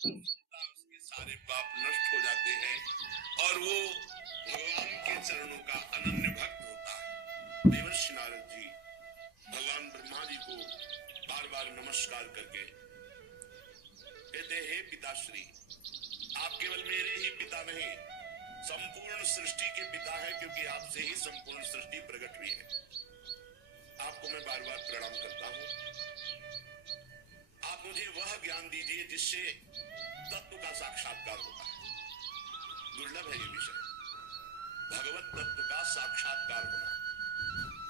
उसके सारे पाप नष्ट हो जाते हैं और वो भगवान के चरणों का अनन्य भक्त होता है। देवर्षि नारद जी भगवान ब्रह्मा जी को बार बार नमस्कार करके कहते, हे पिताश्री, आप केवल मेरे ही पिता नहीं, संपूर्ण सृष्टि के पिता हैं, क्योंकि आपसे ही संपूर्ण सृष्टि प्रकट हुई है। आपको मैं बार बार प्रणाम करता हूं। आप मुझे वह ज्ञान दीजिए जिससे तत्व का साक्षात्कार होता है। दुर्लभ है ये विषय, भगवत तत्व का साक्षात्कार होना।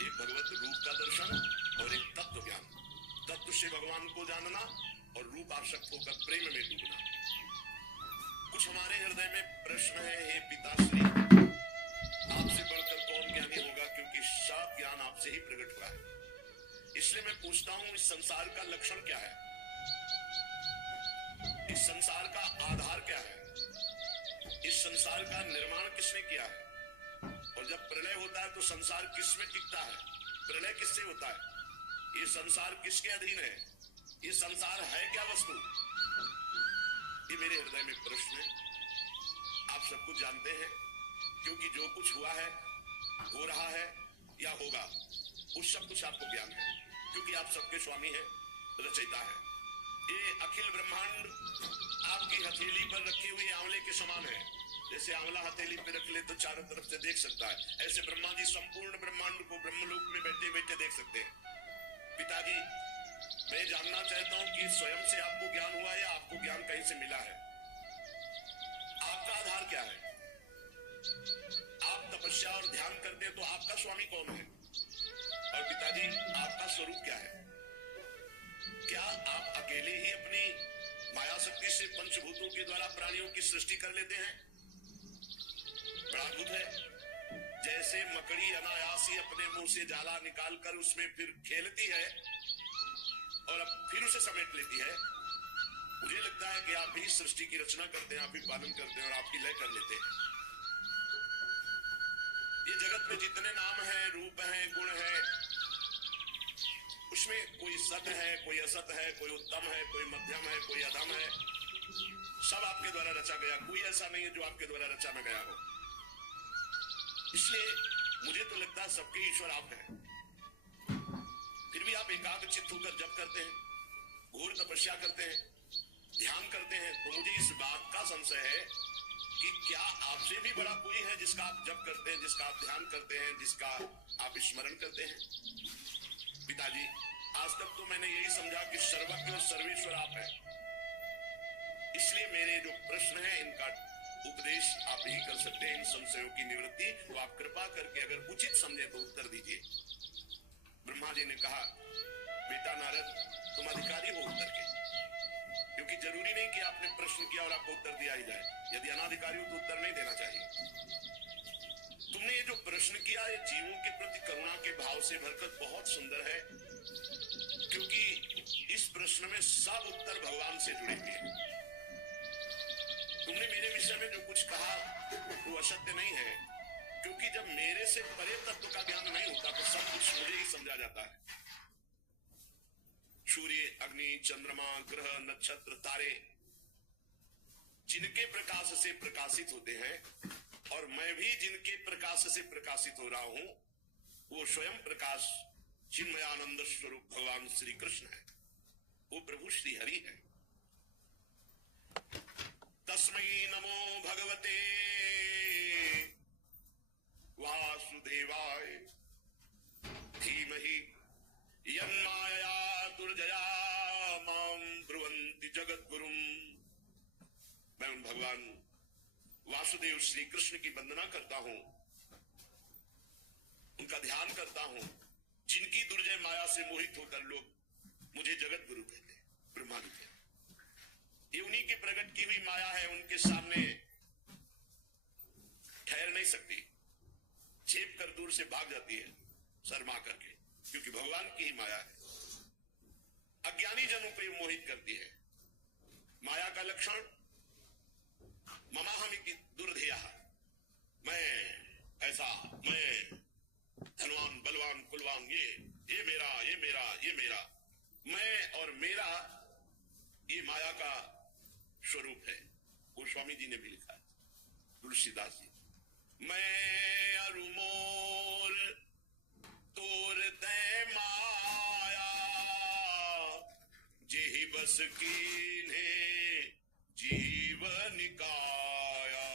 एक भगवत रूप का दर्शन और एक तत्व ज्ञान। तत्व से भगवान को जानना और रूप आसक्त होकर प्रेम में डूबना। कुछ हमारे हृदय में प्रश्न है, हे पिताश्री, आपसे बढ़कर कौन ज्ञानी होगा, क्योंकि सब ज्ञान आपसे ही प्रकट हुआ है। इसलिए मैं पूछता हूं, इस संसार का लक्षण क्या है, इस संसार का आधार क्या है, इस संसार का निर्माण किसने किया है, और जब प्रलय होता है तो संसार किसमें टिकता है, प्रलय किससे होता है, ये संसार किसके अधीन है, ये संसार है क्या वस्तु। ये मेरे हृदय में प्रश्न है। आप सब कुछ जानते हैं, क्योंकि जो कुछ हुआ है, हो रहा है या होगा, उस सब कुछ आपको ज्ञान है, क्योंकि आप सबके स्वामी हैं, रचयिता है। ये अखिल ब्रह्मांड आपकी हथेली पर रखी हुई आंवले के समान है। जैसे आंवला हथेली पे रख ले तो चारों तरफ से देख सकता है, ऐसे ब्रह्मा जी संपूर्ण ब्रह्मांड को ब्रह्मलोक में बैठे बैठे देख सकते हैं। पिताजी, मैं जानना चाहता हूं कि स्वयं से आपको ज्ञान हुआ या आपको ज्ञान कहीं से मिला है, आपका आधार क्या है। आप तपस्या और ध्यान करते हैं तो आपका स्वामी कौन है, और पिताजी आपका स्वरूप क्या है। क्या आप अकेले ही अपनी माया शक्ति से पंचभूतों के द्वारा प्राणियों की सृष्टि कर लेते हैं। बड़ा अद्भुत है। जैसे मकड़ी अनायास ही अपने मुंह से जाला निकालकर उसमें फिर खेलती है और अब फिर उसे समेट लेती है, मुझे लगता है कि आप ही सृष्टि की रचना करते हैं, आप ही पालन करते हैं और आप ही लय कर लेते हैं। ये जगत में जितने नाम हैं, रूप हैं, गुण हैं, उसमें कोई सत है, कोई असत है, कोई उत्तम है, कोई मध्यम है, कोई अधम है, सब आपके द्वारा रचा गया। कोई ऐसा नहीं है जो आपके द्वारा रचा न गया हो। इसलिए मुझे तो लगता है सबके ईश्वर आप हैं। फिर भी आप एकाग्रचित्त होकर जप करते हैं, घोर तपस्या करते हैं, ध्यान करते हैं, तो मुझे इस बात का संशय है कि क्या आपसे भी बड़ा कोई है जिसका आप जप करते हैं, जिसका आप ध्यान करते हैं, जिसका आप स्मरण करते हैं। पिताजी, आज तक तो मैंने यही समझा कि सर्वज्ञ और सर्वेश्वर आप हैं। इसलिए मेरे जो प्रश्न हैं, इनका उपदेश आप ही कर सकते हैं, इन संशयों की निवृत्ति। तो आप कृपा करके अगर उचित समझे तो उत्तर दीजिए। ब्रह्मा जी ने कहा, बेटा नारद, तुम अधिकारी हो उत्तर के, क्योंकि जरूरी नहीं कि आपने प्रश्न किया और आपको उत्तर दिया ही जाए। यदि अनाधिकारी हो तो उत्तर नहीं देना चाहिए। तुमने ये जो प्रश्न किया, ये जीवों के प्रति करुणा के भाव से भरकर बहुत सुंदर है, क्योंकि इस प्रश्न में सब उत्तर भगवान से जुड़े हुए हैं। तुमने मेरे विषय में जो कुछ कहा वो असत्य नहीं है, क्योंकि जब मेरे से परे तत्व का ज्ञान नहीं होता तो सब कुछ मुझे ही समझा जाता है। सूर्य, अग्नि, चंद्रमा, ग्रह, नक्षत्र, तारे जिनके प्रकाश से प्रकाशित होते हैं, और मैं भी जिनके प्रकाश से प्रकाशित हो रहा हूं, वो स्वयं प्रकाश चिन्मयानंद स्वरूप भगवान श्री कृष्ण है, वो प्रभु श्री हरि है। तस्मै नमो भगवते वासुदेवाय धीमहि यन्माया दुर्जया मां ब्रुवन्ति जगद्गुरुम। मैं उन भगवान वासुदेव श्री कृष्ण की वंदना करता हूं, उनका ध्यान करता हूं, जिनकी दुर्जय माया से मोहित होकर लोग मुझे जगत गुरु कहते हैं, ब्रह्मा जी कहते हैं। ये उन्हीं की प्रकट की हुई माया है, उनके सामने ठहर नहीं सकती, छेप कर दूर से भाग जाती है शर्मा करके, क्योंकि भगवान की ही माया है। अज्ञानी जनों को मोहित करती है। माया का लक्षण ममाहमिति दुर्धेया, मैं ऐसा, मैं धनवान, बलवान, कुलवान, ये मेरा, ये मेरा, ये मेरा, मैं और मेरा, ये माया का स्वरूप स्वामी जी ने भी लिखा है, तुलसीदास जी। मैं अरु मोर तोर तै माया, जेहि बस कीन्हे जीवन काया।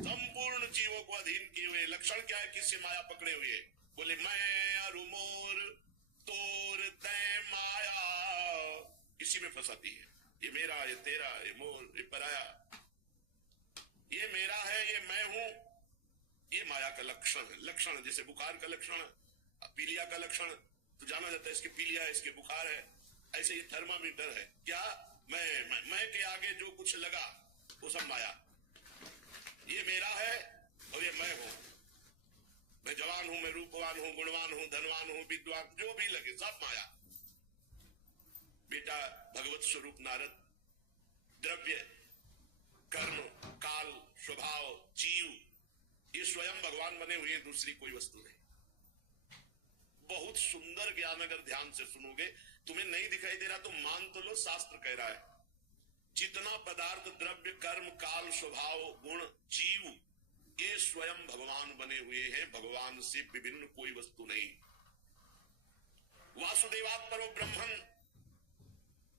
संपूर्ण जीवों को अधीन किए हुए, लक्षण क्या है किससे माया पकड़े हुए? बोले मैं अरु मोर तोर तै माया, इसी में फंसाती है। ये मेरा, ये तेरा, ये मोर, ये पराया, ये मेरा है, ये मैं हूं, ये माया का लक्षण है। लक्षण जैसे बुखार का लक्षण, पीलिया का लक्षण तो जाना जाता है, इसके पीलिया है, इसके बुखार है। ऐसे ये थर्मामीटर है क्या? मैं के आगे जो कुछ लगा वो सब माया। ये मेरा है और ये मैं हूं। मैं जवान हूं, मैं रूपवान हूं, गुणवान हूं, धनवान हूं, विद्वान, जो भी लगे सब माया। बेटा भगवत स्वरूप नारद, द्रव्य, कर्म, काल, स्वभाव, जीव, ये स्वयं भगवान बने हुए, दूसरी कोई वस्तु नहीं। बहुत सुंदर ज्ञान अगर ध्यान से सुनोगे, तुम्हें नहीं दिखाई दे रहा तो मान तो लो, शास्त्र कह रहा है जितना पदार्थ, द्रव्य, कर्म, काल, स्वभाव, गुण, जीव, ये स्वयं भगवान बने हुए हैं, भगवान से विभिन्न कोई वस्तु नहीं। वासुदेवात् परो ब्रह्मन्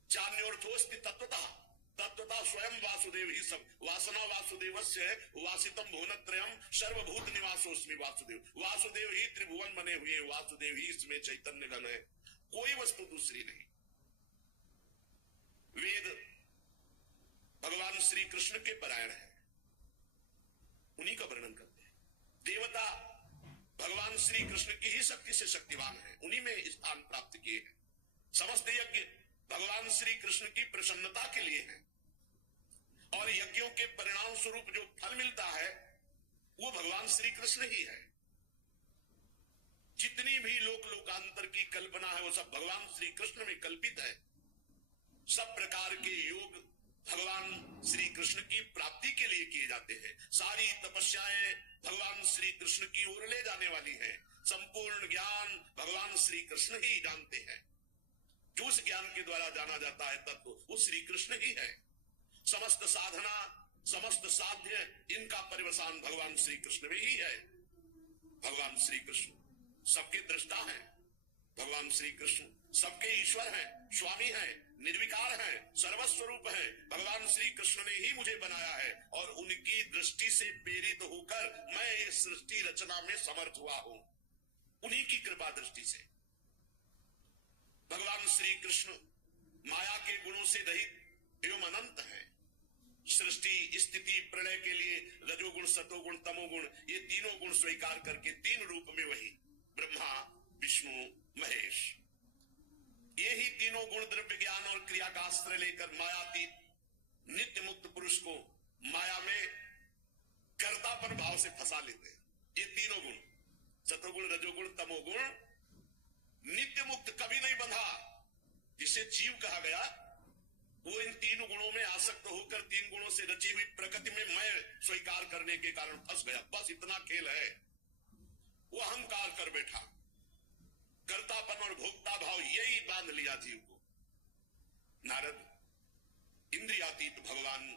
चान्योर्थोस्ति तत्वतः, तत्वतः स्वयं वासुदेव ही सब। वासना वासुदेवस्य वासितम भुवनत्रयम् सर्वभूत निवासोस्मि वासुदेव। वासुदेव ही त्रिभुवन बने हुए, वासुदेव ही इसमें चैतन्य घन है, कोई वस्तु दूसरी नहीं। वेद भगवान श्री कृष्ण के परायण है, उन्हीं का वर्णन करते हैं। देवता भगवान श्री कृष्ण की ही शक्ति से शक्तिवान है, उन्हीं में स्थान प्राप्त किए हैं। समस्त यज्ञ भगवान श्री कृष्ण की प्रसन्नता के लिए है, और यज्ञों के परिणाम स्वरूप जो फल मिलता है वो भगवान श्री कृष्ण ही है। जितनी भी लोकांतर की कल्पना है वो सब भगवान श्री कृष्ण में कल्पित है। सब प्रकार के योग भगवान श्री कृष्ण की प्राप्ति के लिए किए जाते हैं। सारी तपस्याएं भगवान श्री कृष्ण की ओर ले जाने वाली हैं। संपूर्ण ज्ञान भगवान श्री कृष्ण ही जानते हैं। जो उस ज्ञान के द्वारा जाना जाता है तत्व वो श्री कृष्ण ही है। समस्त साधना, समस्त साध्य, इनका परिवसान भगवान श्री कृष्ण में ही है। भगवान श्री कृष्ण सबके दृष्टा हैं, भगवान श्री कृष्ण सबके ईश्वर हैं, स्वामी हैं, निर्विकार हैं, सर्वस्वरूप हैं। भगवान श्री कृष्ण ने ही मुझे बनाया है और उनकी दृष्टि से प्रेरित होकर मैं इस सृष्टि रचना में समर्थ हुआ हूं, उन्हीं की कृपा दृष्टि से। भगवान श्री कृष्ण माया के गुणों से रहित एवं अनंत है। सृष्टि स्थिति प्रलय के लिए रजोगुण, सतोगुण, तमोगुण, ये तीनों गुण स्वीकार करके तीन रूप में वही ब्रह्मा, विष्णु, महेश, ये ही तीनों गुण द्रव्य, ज्ञान और क्रिया का आश्रय लेकर मायातीत नित्य मुक्त पुरुष को माया में कर्तापन भाव से फंसा लेते हैं। ये तीनों गुण, सतोगुण, रजोगुण, तमोगुण, नित्य मुक्त कभी नहीं बंधा। जिसे जीव कहा गया वो इन तीन गुणों में आसक्त होकर तीन गुणों से रची हुई प्रकृति में मैं स्वीकार करने के कारण फंस गया। बस इतना खेल है। वो अहंकार कर बैठा, कर्तापन और भोक्ता भाव यही बांध लिया जीव को। नारद इंद्रियातीत भगवान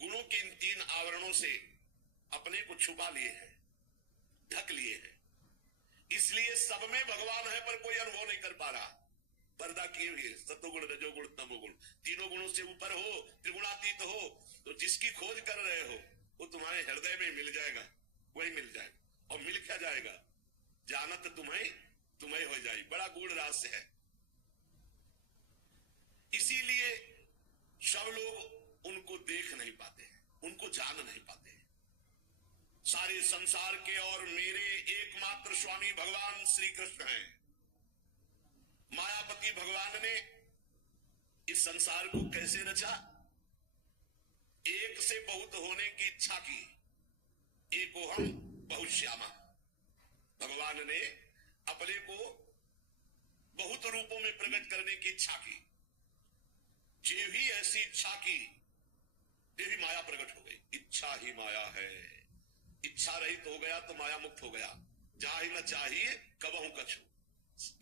गुणों के इन तीन आवरणों से अपने को छुपा लिए हैं, ढक लिए हैं। इसलिए सब में भगवान है पर कोई अनुभव नहीं कर पा रहा। पर्दा किए हुए सतोगुण, रजोगुण, तमोगुण, तीनों गुणों से ऊपर हो, त्रिगुणातीत हो, तो जिसकी खोज कर रहे हो वो तुम्हारे हृदय में मिल जाएगा, वही मिल जाएगा। और मिल क्या जाएगा? जानत तुम्हें हो जाए। बड़ा गूढ़ रहस्य है। इसीलिए सब लोग उनको देख नहीं पाते हैं, उनको जान नहीं पाते हैं। सारे संसार के और मेरे एकमात्र स्वामी भगवान श्री कृष्ण हैं। मायापति भगवान ने इस संसार को कैसे रचा? एक से बहुत होने की इच्छा की। एको हम बहुत श्यामा। भगवान ने अपने को बहुत रूपों में प्रकट करने की इच्छा की। जे भी ऐसी इच्छा की, ये भी माया प्रकट हो गई। इच्छा ही माया है। इच्छा रहित हो गया तो माया मुक्त हो गया। जाहि न चाहिए कबहु कछु,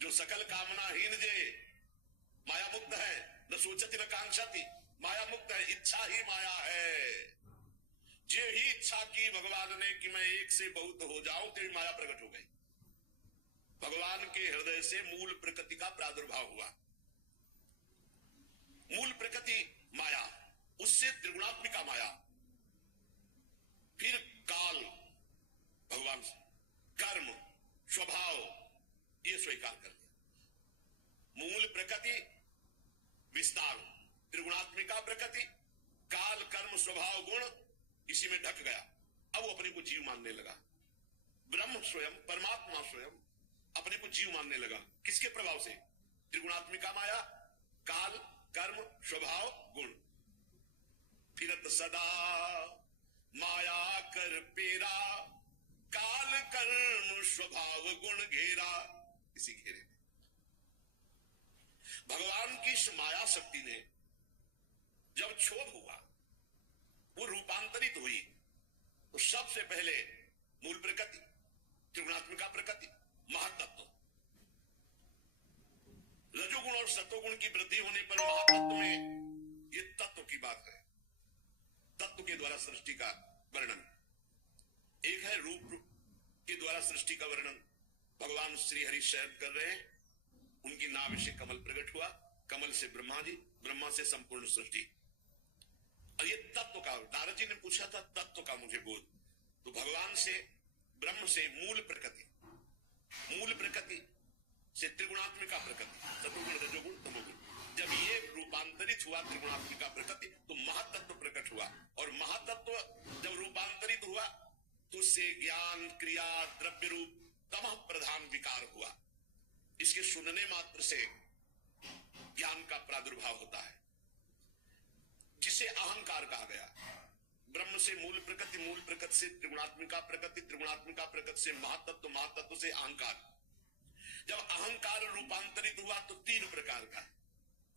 जो सकल कामनाहीन जे माया मुक्त है। न सोचती न कांक्षती, माया मुक्त है। इच्छा ही माया है। जे ही इच्छा की भगवान ने कि मैं एक से बहुत हो जाऊं, तेरी माया प्रकट हो गई। भगवान के हृदय से मूल प्रकृति का प्रादुर्भाव हुआ। मूल प्रकृति माया, उससे त्रिगुणात्मिका माया, फिर काल भगवान से, कर्म स्वभाव ये स्वीकार कर लिया। मूल प्रकृति विस्तार, त्रिगुणात्मिका प्रकृति, काल कर्म स्वभाव गुण, इसी में ढक गया। अब वो अपने को जीव मानने लगा। ब्रह्म स्वयं, परमात्मा स्वयं अपने को जीव मानने लगा। किसके प्रभाव से? त्रिगुणात्मिका माया, काल कर्म स्वभाव गुण। फिरत सदा माया कर पेरा, काल कर्म स्वभाव गुण घेरा। इसी घेरे में भगवान की इस माया शक्ति ने जब क्षोभ हुआ, वो रूपांतरित हुई, तो सबसे पहले मूल प्रकृति, त्रिगुणात्मिका प्रकृति, महातत्व, रजोगुण और सतोगुण की वृद्धि होने पर महातत्व में ये तत्व की बात है। तत्व के द्वारा सृष्टि का वर्णन। एक है रूप के द्वारा सृष्टि का वर्णन। भगवान श्री हरि शयन कर रहे हैं, उनकी नाभि से कमल प्रकट हुआ, कमल से ब्रह्मा जी, ब्रह्मा से संपूर्ण सृष्टि। और ये तत्व का, नारद जी ने पूछा था तत्व का मुझे बोध, तो भगवान से ब्रह्म से मूल प्रकृति, मूल प्रकृति से त्रिगुणात्मिका प्रकृति, सतोगुण रजोगुण तमोगुण, जब ये रूपांतरित हुआ त्रिगुणात्मिका प्रकृति, तो महातत्व प्रकट हुआ। और महातत्व जब रूपांतरित हुआ तो उससे ज्ञान क्रिया द्रव्य रूप तमः प्रधान विकार हुआ। इसके सुनने मात्र से ज्ञान का प्रादुर्भाव होता है, जिसे अहंकार कहा गया। ब्रह्म से मूल प्रकृति, मूल प्रकृति से त्रिगुणात्मिका प्रकृति, त्रिगुणात्मिका प्रकृति से महातत्व, महातत्व से अहंकार। जब अहंकार रूपांतरित हुआ तो तीन प्रकार का,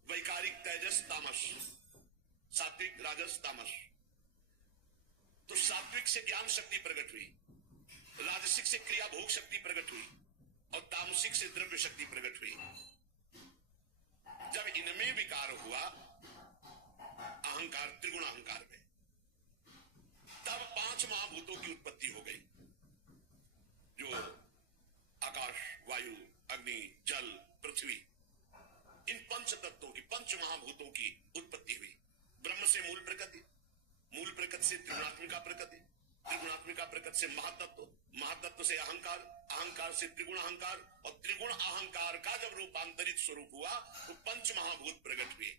वैकारिक तेजस तामस, सात्विक राजस तामस। तो सात्विक से ज्ञान शक्ति प्रकट हुई, राजसिक से क्रिया भोग शक्ति प्रकट हुई, और तामसिक से द्रव्य शक्ति प्रकट हुई। जब इनमें विकार हुआ अहंकार, त्रिगुण अहंकार में, तब पांच महाभूतों की उत्पत्ति हो गई, जो आकाश, वायु, अग्नि, जल, पृथ्वी, इन पंच तत्वों की, पंच महाभूतों की उत्पत्ति हुई। ब्रह्म से मूल प्रकृति, मूल प्रकृति से त्रिगुणात्मिका प्रकृति, त्रिगुणात्मिका प्रकृति से महातत्व, महातत्व से अहंकार, अहंकार से त्रिगुण अहंकार, और त्रिगुण अहंकार का जब रूपांतरित स्वरूप हुआ तो पंच महाभूत प्रकट हुए।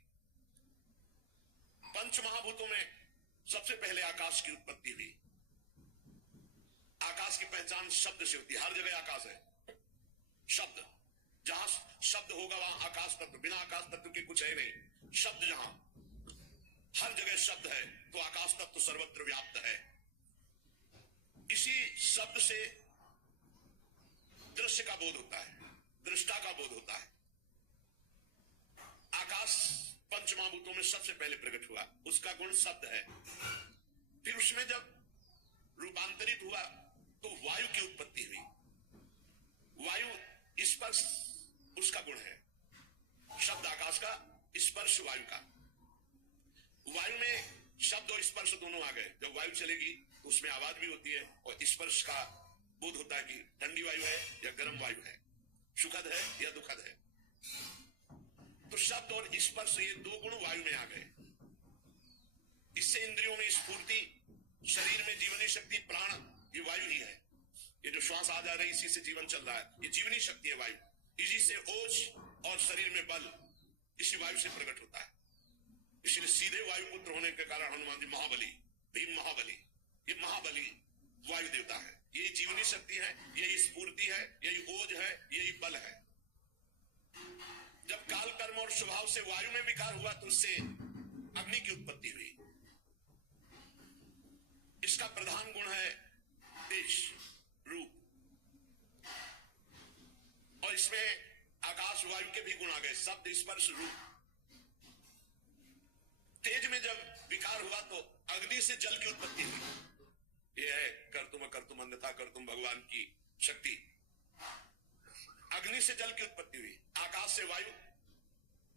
पंच महाभूतों में सबसे पहले आकाश की उत्पत्ति हुई। आकाश की पहचान शब्द से होती है, हर जगह आकाश है। शब्द, जहां शब्द होगा वहां आकाश तत्व, बिना आकाश तत्व के कुछ है नहीं। शब्द जहां, हर जगह शब्द है, तो आकाश तत्व सर्वत्र व्याप्त है। इसी शब्द से दृश्य का बोध होता है, दृष्टा का बोध होता है। आकाश पंच महाभूतों में सबसे पहले प्रकट हुआ, उसका गुण शब्द है। फिर उसमें जब रूपांतरित हुआ तो वायु की उत्पत्ति हुई। वायु स्पर्श उसका गुण है, शब्द आकाश का, स्पर्श वायु का। वायु में शब्द और स्पर्श दोनों आ गए। जब वायु चलेगी तो उसमें आवाज भी होती है, और स्पर्श का बोध होता है कि ठंडी वायु है या गर्म वायु है, सुखद है या दुखद है। तो शब्द और स्पर्श, ये दो गुण वायु में आ गए। इससे इंद्रियों में स्फूर्ति, शरीर में जीवनी शक्ति, प्राण, ये वायु ही है। ये जो श्वास आ जा रही है, इसी से जीवन चल रहा है, ये जीवनी शक्ति है वायु। इसी से ओज और शरीर में बल इसी वायु से प्रकट होता है। इसलिए सीधे वायु पुत्र होने के कारण हनुमान जी महाबली, भीम महाबली, ये महाबली वायु देवता है। यही जीवनी शक्ति है, यही स्फूर्ति है, यही ओज है, यही बल है। जब काल कर्म और स्वभाव से वायु में विकार हुआ तो उससे अग्नि की उत्पत्ति हुई। इसका प्रधान गुण है तेज रूप, और इसमें आकाश वायु के भी गुण आ गए, शब्द स्पर्श रूप। तेज में जब विकार हुआ तो अग्नि से जल की उत्पत्ति हुई। यह है कर्तुम अन्यथा कर्तुम भगवान की शक्ति। अग्नि से जल की उत्पत्ति हुई, आकाश से वायु,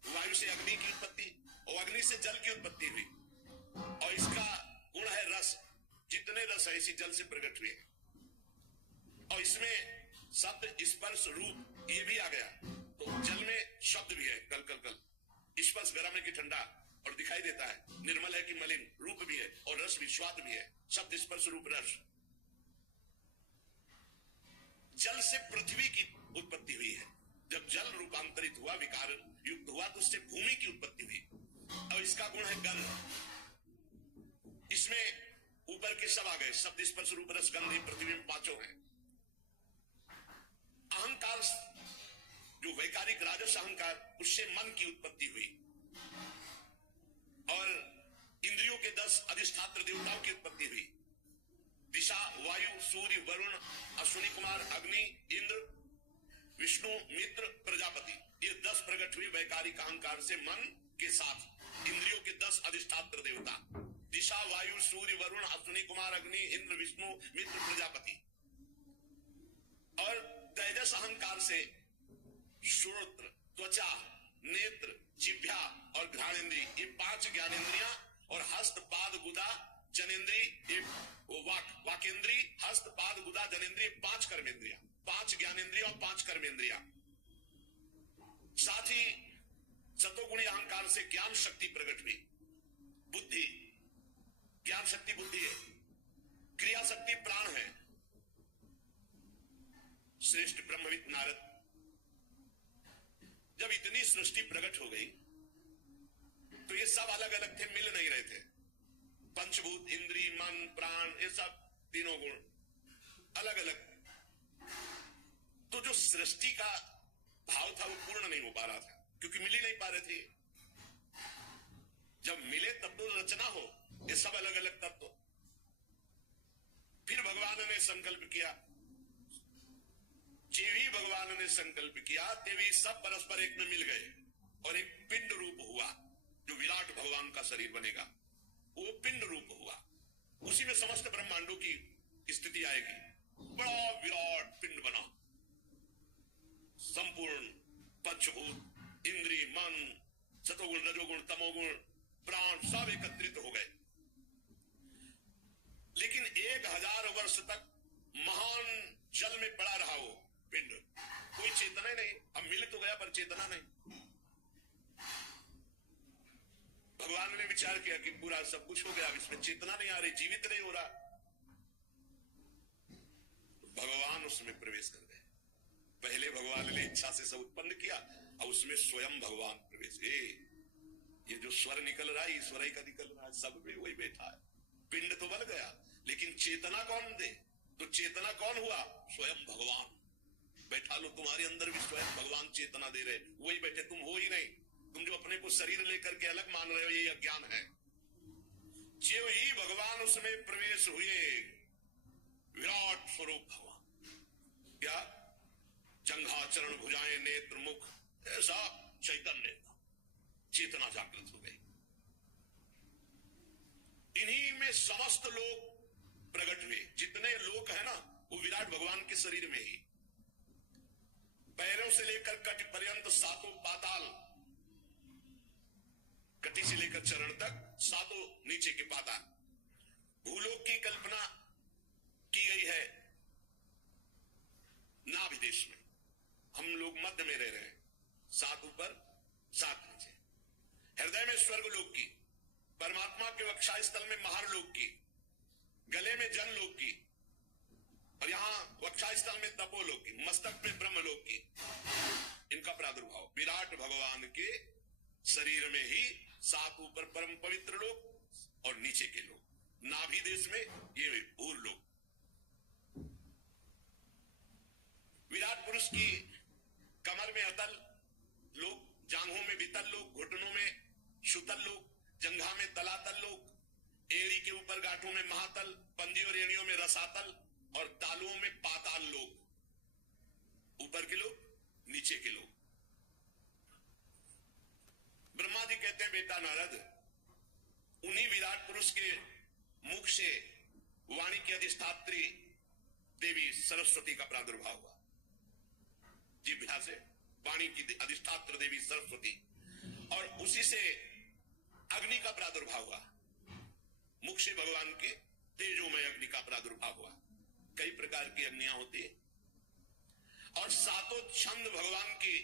वायु से अग्नि की उत्पत्ति, और अग्नि से जल की उत्पत्ति हुई। और इसका गुण है रस, रस है, इसी जल से प्रकट हुए। और इसमें शब्द स्पर्श रूप ये भी आ गया। तो जल में शब्द भी है, कल कल कल, स्पर्श गर्म है कि ठंडा और दिखाई देता है, निर्मल है कि मलिन, रूप भी है और रस भी, स्वाद भी है। शब्द स्पर्श रूप रस। जल से पृथ्वी की उत्पत्ति हुई है। जब जल रूपांतरित हुआ, विकार युक्त हुआ, तो उससे भूमि की उत्पत्ति हुई। और इसका गुण है गंध। इसमें ऊपर के सब आ गए, शब्द स्पर्श रूप रस गंध, पृथ्वी में पांचों हैं। अहंकार, जो वैकारिक राजस अहंकार, उससे मन की उत्पत्ति हुई। और इंद्रियों के 10 अधिष्ठात्र देवताओं की उत्पत्ति हुई। दिशा, वायु, सूर्य, वरुण, अश्विनी कुमार, अग्नि, इंद्र, विष्णु, मित्र, प्रजापति, ये 10 प्रकट हुई वैकारिक अहंकार से मन के साथ। इंद्रियों के 10 अधिष्ठात्र देवता, दिशा, वायु, सूर्य, वरुण, अश्विनी कुमार, अग्नि, इंद्र, विष्णु, मित्र, प्रजापति। और तेजस अहंकार से श्रोत्र, त्वचा, नेत्र, जिह्वा और घ्राणेन्द्रिय, ये 5 ज्ञानेन्द्रियां, और हस्त, पाद, गुदा, जनेन्द्रिय, ये वाकेन्द्रिय, हस्त, पाद, गुदा, जनेन्द्रिय, 5 कर्मेंद्रियां, 5 ज्ञानेन्द्रियां और 5 कर्मेंद्रियां। साथ ही सतोगुणी अहंकार से ज्ञान शक्ति प्रकट हुई। बुद्धि, ज्ञान शक्ति बुद्धि है, क्रिया शक्ति प्राण है। श्रेष्ठ ब्रह्मविद नारद, जब इतनी सृष्टि प्रकट हो गई तो ये सब अलग अलग थे, मिल नहीं रहे थे। पंचभूत, इंद्री, मन, प्राण, ये सब तीनों गुण अलग अलग। तो जो सृष्टि का भाव था वो पूर्ण नहीं हो पा रहा था, क्योंकि मिल ही नहीं पा रहे थे। जब मिले तब तो रचना हो, ये सब अलग अलग तत्व। फिर भगवान ने संकल्प किया, जेवी भगवान ने संकल्प किया तेवी सब परस्पर एक में मिल गए और एक पिंड रूप हुआ, जो विराट भगवान का शरीर बनेगा। वो पिंड रूप हुआ, उसी में समस्त ब्रह्मांडों की स्थिति आएगी। बड़ा विराट पिंड बना, संपूर्ण पंचभूत, इंद्रिय, मन, सतोगुण, रजोगुण, तमोगुण, प्राण सब एकत्रित हो गए। लेकिन 1000 वर्ष तक महान जल में पड़ा रहा वो पिंड, कोई चेतना ही नहीं। अब मिल तो गया पर चेतना नहीं। भगवान ने विचार किया कि पूरा सब कुछ हो गया, अब इसमें चेतना नहीं आ रही, जीवित नहीं हो रहा। भगवान उसमें प्रवेश कर गए। पहले भगवान ने इच्छा से सब उत्पन्न किया, और उसमें स्वयं भगवान प्रवेश। ये जो स्वर निकल रहा है, ईश्वर ही का निकल रहा है, सब में वही बैठा है। पिंड तो बन गया, लेकिन चेतना कौन दे? तो चेतना कौन हुआ? स्वयं भगवान। बैठा लो, तुम्हारे अंदर भी स्वयं भगवान चेतना दे रहे, वही बैठे, तुम हो ही नहीं। तुम जो अपने को शरीर लेकर के अलग मान रहे हो, ये अज्ञान है। जो ही भगवान उसमें प्रवेश हुए, विराट स्वरूप भगवान। क्या जंघा, चरण, भुजाएं, नेत्र, मुख, ऐसा चैतन्य था। चेतना जागृत हो गई। इन्हीं में समस्त लोग प्रकट हुए। जितने लोग हैं ना, वो विराट भगवान के शरीर में ही। पैरों से लेकर कट पर्यंत सातों पाताल, कटी से लेकर चरण तक सातों नीचे के पाताल। भूलोक की कल्पना की गई है नाभि देश में। हम लोग मध्य में रह रहे हैं, 7 ऊपर 7 नीचे। हृदय में स्वर्ग लोक की, परमात्मा के वक्षा स्थल में महारलोक की, गले में जनलोक की, और यहां वक्षा स्थल में तपोलोक की, मस्तक में ब्रह्मलोक की। इनका प्रादुर्भाव विराट भगवान के शरीर में ही 7 ऊपर परम पवित्र लोक और नीचे के लोग। नाभि देश में ये भूर लोक। विराट पुरुष की कमर में अतल लोक, जांघों में वितल लोक, घुटनों में शुतल लोक, जंघा में तलातल लोक, एड़ी के ऊपर गांठों में महातल, पंजे और एड़ियों में रसातल और तालुओं में पाताल लोक। ऊपर के लोग, नीचे के लोग। ब्रह्मा जी कहते हैं, बेटा नारद, उन्हीं विराट पुरुष के मुख से वाणी की अधिष्ठात्री देवी सरस्वती का प्रादुर्भाव हुआ। जिह्वा से वाणी की अधिष्ठात्र देवी सरस्वती, और उसी से अग्नि का प्रादुर्भाव हुआ। मुख से भगवान के तेजोमय अग्नि का प्रादुर्भाव हुआ। कई प्रकार की अग्नियां होती है और सातों छंद भगवान की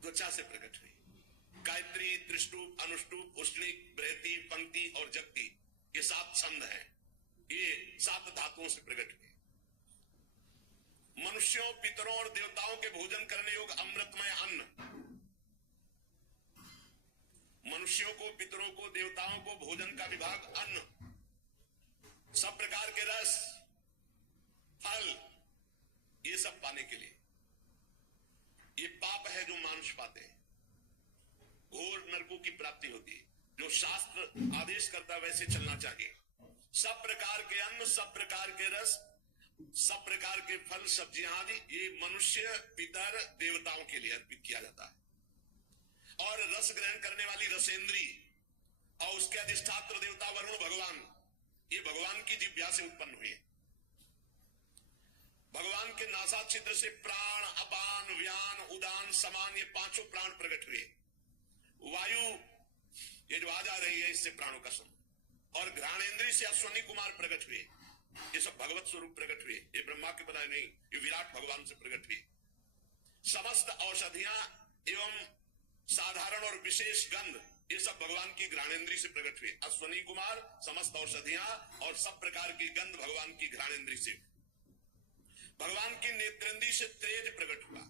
त्वचा से प्रकट हुई। गायत्री, त्रिष्टुप, अनुष्टुप, उष्णिक, बृहति, पंक्ति और जगति, ये 7 छंद हैं। ये 7 धातुओं से प्रकट हुए। मनुष्यों, पितरों और देवताओं के भोजन करने योग्य अमृतमय अन्न, मनुष्यों को, पितरों को, देवताओं को भोजन का विभाग अन्न, सब प्रकार के रस, फल, ये सब पाने के लिए। ये पाप है जो मानुष पाते हैं, घोर नरकों की प्राप्ति होती है। जो शास्त्र आदेश करता वैसे चलना चाहिए। सब प्रकार के अन्न, सब प्रकार के रस, सब प्रकार के फल, सब्जियां आदि, ये मनुष्य, पितर, देवताओं के लिए अर्पित किया जाता है। और रस ग्रहण करने वाली रसेंद्री और उसके अधिष्ठात्र देवता वरुण भगवान, ये भगवान की जिह्वा से उत्पन्न हुए। भगवान के नासा छिद्र से प्राण, अपान, व्यान, उदान, समान, ये 5 प्राण प्रकट हुए। वायु, ये जो आ जा रही है, इससे प्राणों का सम। और घ्राणेन्द्री से अश्वनी कुमार प्रकट हुए। ये सब भगवत स्वरूप प्रकट हुए। ये ब्रह्मा के बनाए नहीं, ये विराट भगवान से प्रकट हुए। समस्त औषधियां एवं साधारण और विशेष गंध, ये सब भगवान की घ्राणेन्द्री से प्रकट हुए। अश्वनी कुमार, समस्त औषधियां और सब प्रकार की गंध भगवान की घ्राणेन्द्री से। भगवान की नेत्रेंद्री से तेज प्रकट हुआ।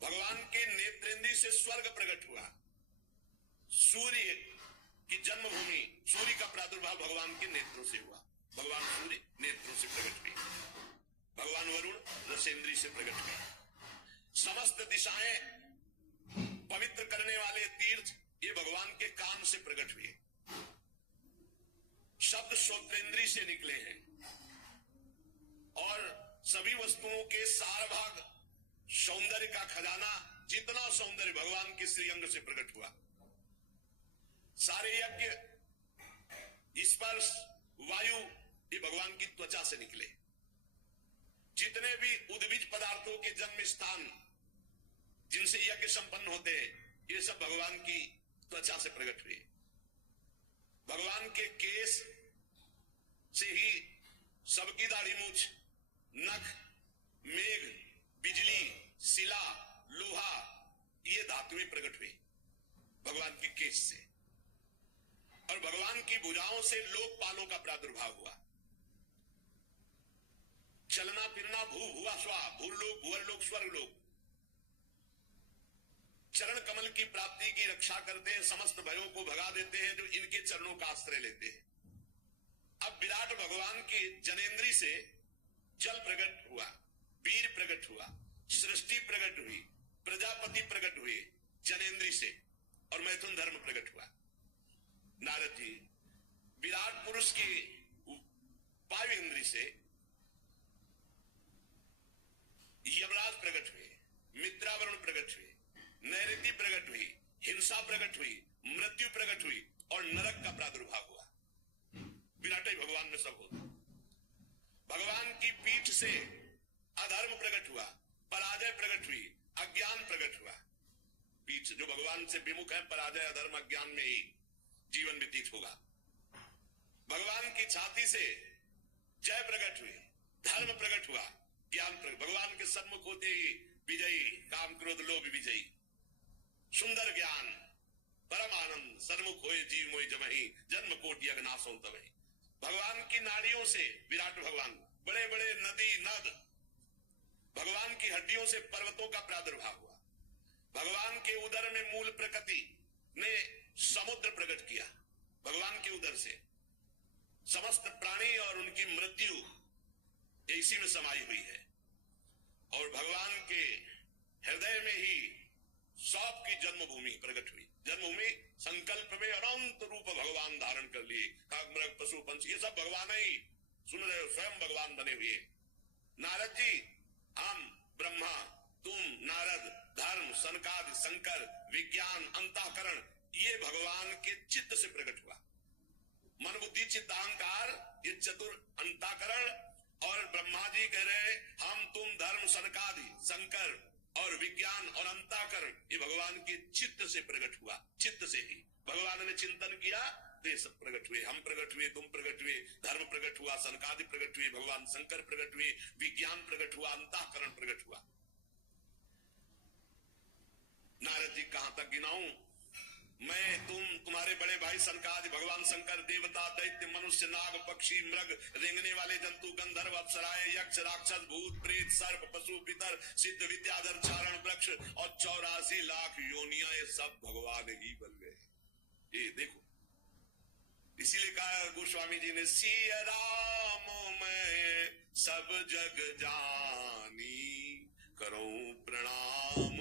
भगवान के नेत्रेंद्री से स्वर्ग प्रकट हुआ। सूर्य की जन्मभूमि, सूर्य का प्रादुर्भाव भगवान के नेत्रों से हुआ। भगवान सूर्य नेत्रों से प्रकट हुए। भगवान वरुण रसेंद्री से प्रकट हुए। समस्त दिशाएं पवित्र करने वाले तीर्थ, ये भगवान के कान से प्रकट हुए। शब्द श्रोत्रेंद्री से निकले हैं। और सभी वस्तुओं के सार भाग, सौंदर्य का खजाना, जितना सौंदर्य भगवान के श्रीअंग से प्रकट हुआ। सारे यज्ञ, स्पर्श, वायु, ये भगवान की त्वचा से निकले। जितने भी उद्भिज पदार्थों के जन्म स्थान जिनसे यज्ञ संपन्न होते हैं, ये सब भगवान की त्वचा से प्रकट हुए। भगवान के केस से ही सबकी दाढ़ी मूछ, नख, मेघ, बिजली, शिला, लोहा, ये धातुएं प्रकट हुई भगवान के केस से। और भगवान की भुजाओं से लोकपालों का प्रादुर्भाव हुआ। चलना फिरना भू भुआ स्वा, भूलोक, भुवरलोक, स्वर्गलोक। चरण कमल की प्राप्ति की रक्षा करते हैं, समस्त भयों को भगा देते हैं जो इनके चरणों का आश्रय लेते हैं। अब विराट भगवान की जनेन्द्री से जल प्रकट हुआ, वीर प्रकट हुआ, सृष्टि प्रकट हुई, प्रजापति प्रकट हुए जनेन्द्री से, और मैथुन धर्म प्रकट हुआ। नारद जी विराट पुरुष की वायु इंद्री से यमराज प्रकट हुए, मित्रावरुण प्रकट हुए, नैऋति प्रकट हुई, हिंसा प्रकट हुई, मृत्यु प्रकट हुई और नरक का प्रादुर्भाव हुआ। विराट ही भगवान में सब होता। भगवान की पीठ से अधर्म प्रकट हुआ, पराजय प्रकट हुई, अज्ञान प्रकट हुआ। पीठ जो भगवान से विमुख है, पराजय, अधर्म, अज्ञान में ही जीवन व्यतीत होगा। भगवान की छाती से जय प्रकट हुई, धर्म प्रकट हुआ, ज्ञान प्रकट। भगवान के सन्मुख होते ही विजयी, काम क्रोध लोभ विजयी, सुंदर ज्ञान, परम आनंद, सन्मुख होए जीव मोहि जमहि, जन्म कोटि अगनासों तमहि। भगवान की नाड़ियों से विराट भगवान, बड़े बड़े नदी नद, भगवान की हड्डियों से पर्वतों का प्रादुर्भाव हुआ। भगवान के उदर में मूल प्रकृति ने समुद्र प्रकट किया। भगवान के उदर से समस्त प्राणी और उनकी मृत्यु इसी में समाई हुई है। और भगवान के हृदय में ही सौंप की जन्मभूमि प्रकट हुई। जन्मभूमि संकल्प में अनंत रूप भगवान धारण कर लिए, काग मृग पशु पंछी ये सब भगवान ही, सुन रहे हो, स्वयं भगवान बने हुए। नारद जी, हम ब्रह्मा, तुम नारद, धर्म, सनकादि, शंकर, विज्ञान, अंतःकरण, ये भगवान के चित्त से प्रकट हुआ। मन बुद्धि चित्त अहंकार, ये चतुर अंतःकरण। और ब्रह्मा जी कह रहे हम तुम धर्म, सनकादि, शंकर और विज्ञान और अंतःकरण, ये भगवान के चित्त से प्रकट हुआ। चित्त से ही भगवान ने चिंतन किया, वे सब प्रकट हुए, हम प्रकट हुए, तुम प्रकट हुए, धर्म प्रकट हुआ, सनकादि प्रकट हुए, भगवान शंकर प्रकट हुए, विज्ञान प्रकट हुआ, अंतःकरण प्रकट हुआ। नारद जी कहां तक गिनाऊं? मैं, तुम, तुम्हारे बड़े भाई सनकादि, भगवान शंकर, देवता, दैत्य, मनुष्य, नाग, पक्षी, मृग, रेंगने वाले जंतु, गंधर्व, अप्सराएं, यक्ष, राक्षस, भूत, प्रेत, सर्प, पशु, पितर, सिद्ध, विद्याधर, चारण, वृक्ष और 84 लाख योनियां, ये सब भगवान ही बन गए। ये देखो, इसीलिए कहा गोस्वामी जी ने, सिया राम मैं सब जग जानी, करो प्रणाम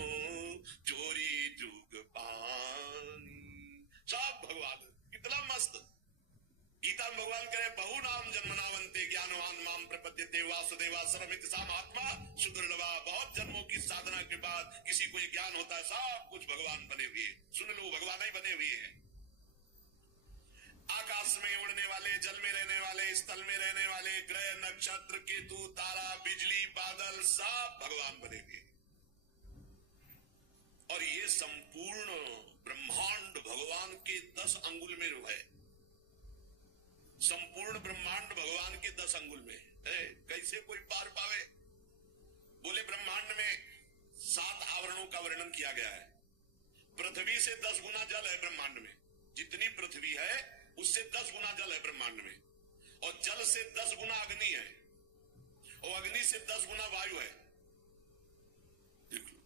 चोरी जुग पानी। सब भगवान, कितना मस्त। गीता में भगवान कह रहे, बहु नाम जन्मनावंते ज्ञानवान माम प्रपद्यते वासुदेवा सर्वमित सामात्मा सुदुर्लभा। बहुत जन्मों की साधना के बाद किसी को ज्ञान होता है, सब कुछ भगवान बने हुए। सुन लो, भगवान ही बने हुए हैं। आकाश में उड़ने वाले, जल में रहने वाले, स्थल में रहने वाले, ग्रह, नक्षत्र, केतु, तारा, बिजली, बादल, सब भगवान बने हुए। और ये संपूर्ण ब्रह्मांड भगवान के 10 अंगुल में है। संपूर्ण ब्रह्मांड भगवान के 10 अंगुल में है। कैसे कोई पार पावे? बोले, ब्रह्मांड में 7 आवरणों का वर्णन किया गया है। पृथ्वी से 10 गुना जल है ब्रह्मांड में। जितनी पृथ्वी है उससे 10 गुना जल है ब्रह्मांड में। और जल से 10 गुना अग्नि है, और अग्नि से 10 गुना वायु है। देख लो।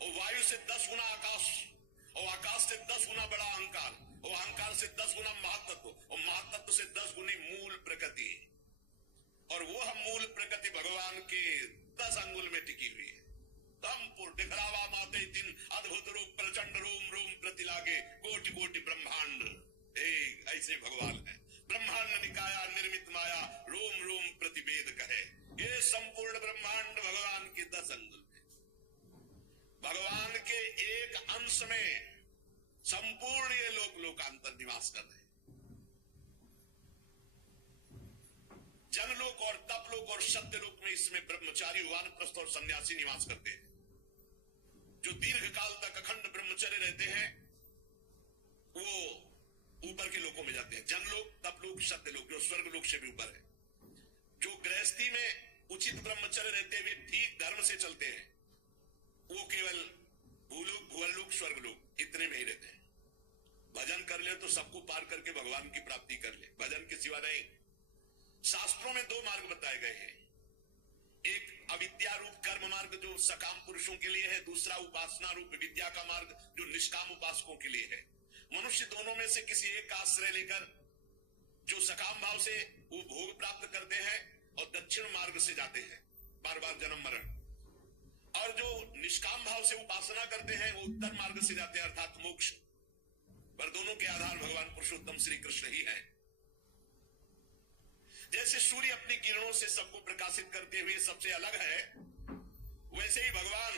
और वायु से 10 गुना आकाश, और आकाश से 10 गुना बड़ा अहंकार, और अहंकार से 10 गुना महातत्व, और महातत्व से 10 गुनी मूल प्रकृति। और वो हम मूल प्रकृति भगवान के 10 अंगुल में टिकी हुई है। संपूर्ण दिखलावा माते दिन अद्भुत रूप प्रचंड रोम रोम प्रति लागे, कोटि कोटि ब्रह्मांड एक ऐसे भगवान है। ब्रह्मांड निकाया निर्मित माया, रोम रोम प्रतिवेद कहे। ये संपूर्ण ब्रह्मांड भगवान के 10 अंगुल में, भगवान के एक अंश में संपूर्ण ये लोक लोकांतर निवास कर रहे हैं। जनलोक और तपलोक और सत्यलोक में इसमें ब्रह्मचारी, वानप्रस्थ और सन्यासी निवास करते हैं। जो दीर्घ काल तक अखंड ब्रह्मचर्य रहते हैं वो ऊपर के लोकों में जाते हैं। जनलोक, तपलोक, सत्यलोक, जो स्वर्ग लोक से भी ऊपर है। जो गृहस्थी में उचित ब्रह्मचर्य रहते हुए ठीक धर्म से चलते हैं, वो केवल भूलोक, भुवरलोक, स्वर्गलोक इतने में ही रहते हैं। भजन कर ले तो सबको पार करके भगवान की प्राप्ति कर ले, भजन के सिवा नहीं। शास्त्रों में 2 मार्ग बताए गए हैं। एक अविद्या रूप कर्म मार्ग जो सकाम पुरुषों के लिए है, दूसरा उपासना रूप विद्या का मार्ग जो निष्काम उपासकों के लिए है। मनुष्य दोनों में से किसी एक का आश्रय लेकर जो सकाम भाव से वो भोग प्राप्त करते हैं और दक्षिण मार्ग से जाते हैं, बार बार जन्म मरण। और जो निष्काम भाव से उपासना करते हैं वो उत्तर मार्ग से जाते हैं, अर्थात मोक्ष। पर दोनों के आधार भगवान पुरुषोत्तम श्री कृष्ण ही है। जैसे सूर्य अपनी किरणों से सबको प्रकाशित करते हुए सबसे अलग है, वैसे ही भगवान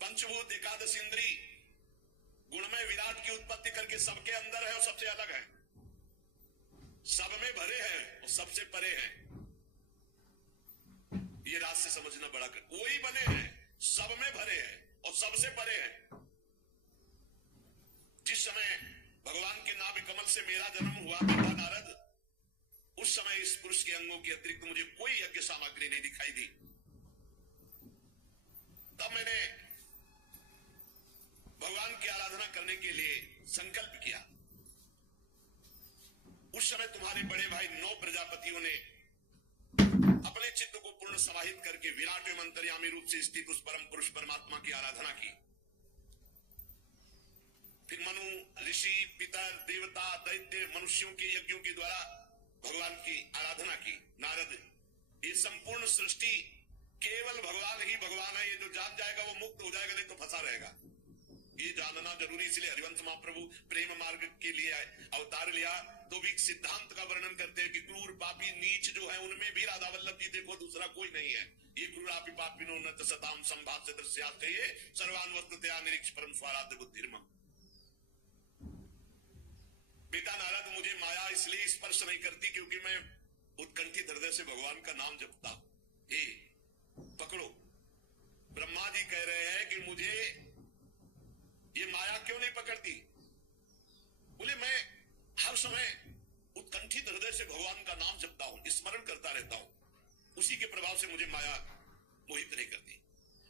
पंचभूत, एकादश इंद्री, गुणमय विराट की उत्पत्ति करके सबके अंदर है और सबसे अलग है। सब में भरे हैं और सबसे परे हैं। ये रात से समझना बड़ा कर, वही बने हैं, सब में भरे हैं और सबसे परे हैं। जिस समय भगवान के नाभि कमल से मेरा जन्म हुआ बेटा नारद, उस समय इस पुरुष के अंगों के अतिरिक्त मुझे कोई यज्ञ सामग्री नहीं दिखाई दी। तब मैंने भगवान की आराधना करने के लिए संकल्प किया। उस समय तुम्हारे बड़े भाई 9 प्रजापतियों ने अपने चित्त को पूर्ण समाहित करके विराट एवं अंतर्यामी रूप से स्थित उस परम पुरुष परमात्मा की आराधना की। फिर मनु, ऋषि, पितर, देवता, दैत्य, मनुष्यों के यज्ञों के द्वारा भगवान की आराधना की। नारद, ये संपूर्ण सृष्टि केवल भगवान ही भगवान है। ये जो जान जाएगा वो मुक्त हो जाएगा, नहीं तो फंसा रहेगा। ये जानना जरूरी, इसलिए हरिवंश महाप्रभु प्रेम मार्ग के लिए अवतार लिया। तो भी सिद्धांत का वर्णन करते हैं कि क्रूर पापी नीच जो है उनमें भी राधा वल्लभ जी देखो दूसरा कोई नहीं है। ये क्रूरापि पापिनो न सताम संभाष्य दृश्यात् ये सर्वान्वस्ततया निरीक्ष परम स्वाराध्य बुद्धिर्मम। बेटा नारद, मुझे माया इसलिए स्पर्श नहीं करती क्योंकि मैं उत्कंठित हृदय से भगवान का नाम जपता। हे पकड़ो, ब्रह्मा जी कह रहे हैं कि मुझे ये माया क्यों नहीं पकड़ती? बोले मैं हर समय उत्कंठित हृदय से भगवान का नाम जपता हूं, स्मरण करता रहता हूं। उसी के प्रभाव से मुझे माया मोहित नहीं करती।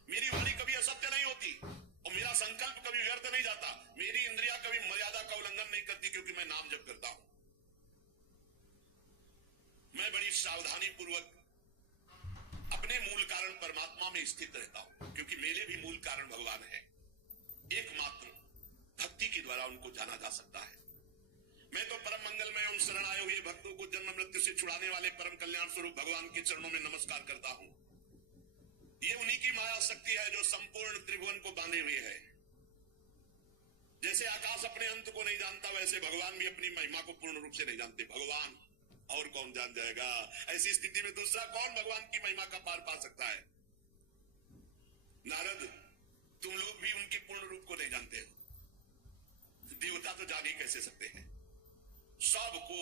मेरी वाणी कभी असत्य नहीं होती और मेरा संकल्प कभी व्यर्थ नहीं जाता। मेरी इंद्रियां कभी मर्यादा का उल्लंघन नहीं करती, क्योंकि मैं नाम जप करता हूं। मैं बड़ी सावधानी पूर्वक अपने मूल कारण परमात्मा में स्थित रहता हूं, क्योंकि मेरे भी मूल कारण भगवान है। एकमात्र भक्ति के द्वारा उनको जाना जा सकता है। मैं तो परम मंगलमय उन शरण आए हुए भक्तों को जन्म मृत्यु से छुड़ाने वाले परम कल्याण स्वरूप भगवान के चरणों में नमस्कार करता हूं। ये उन्हीं की माया शक्ति है जो संपूर्ण त्रिभुवन को बांधे हुए है। जैसे आकाश अपने अंत को नहीं जानता, वैसे भगवान भी अपनी महिमा को पूर्ण रूप से नहीं जानते। भगवान और कौन जान जाएगा? ऐसी स्थिति में दूसरा कौन भगवान की महिमा का पार पा सकता है? नारद, तुम लोग भी उनके पूर्ण रूप को नहीं जानते हो। देवता तो जान ही कैसे सकते हैं? सबको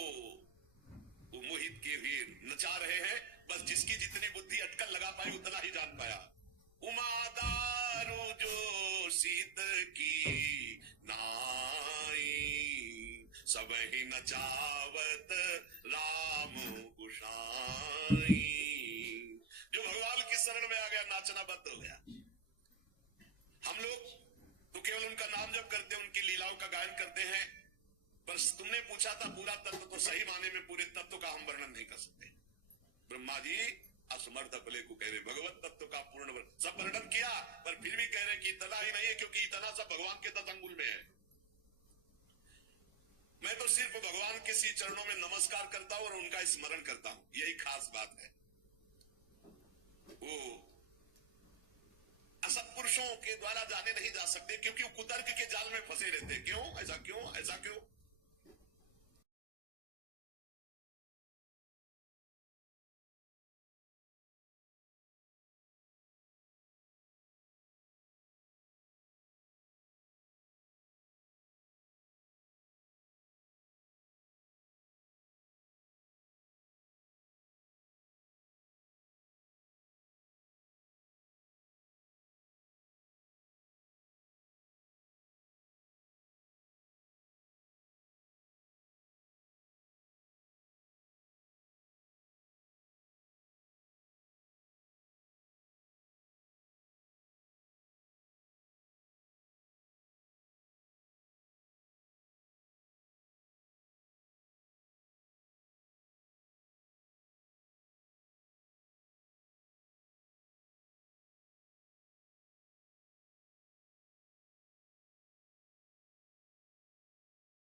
वो मोहित किए हुए नचा रहे हैं। बस जिसकी जितनी बुद्धि अटकल लगा पाई उतना ही जान पाया। उमादारो जो सीत की नाई, सब ही नचावत राम गुसाई। जो भगवान की शरण में आ गया, नाचना बंद हो गया। हम लोग तो केवल उनका नाम जप करते हैं, उनकी लीलाओं का गायन करते हैं। पर तुमने पूछा था पूरा तत्व, तो सही माने में पूरे तत्व का हम वर्णन नहीं कर सकते। ब्रह्मा जी असमर्थ भले को कह रहे, भगवत तत्व का पूर्ण सब वर्णन किया, पर फिर भी कह रहे कि इतना ही नहीं है, क्योंकि इतना सब भगवान के 10 अंगुल में है। मैं तो सिर्फ भगवान के श्री चरणों में नमस्कार करता हूं और उनका स्मरण करता हूं, यही खास बात है। वो असत्पुरुषों के द्वारा जाने नहीं जा सकते, क्योंकि वो कुतर्क के जाल में फंसे रहते। क्यों ऐसा, क्यों ऐसा, क्यों?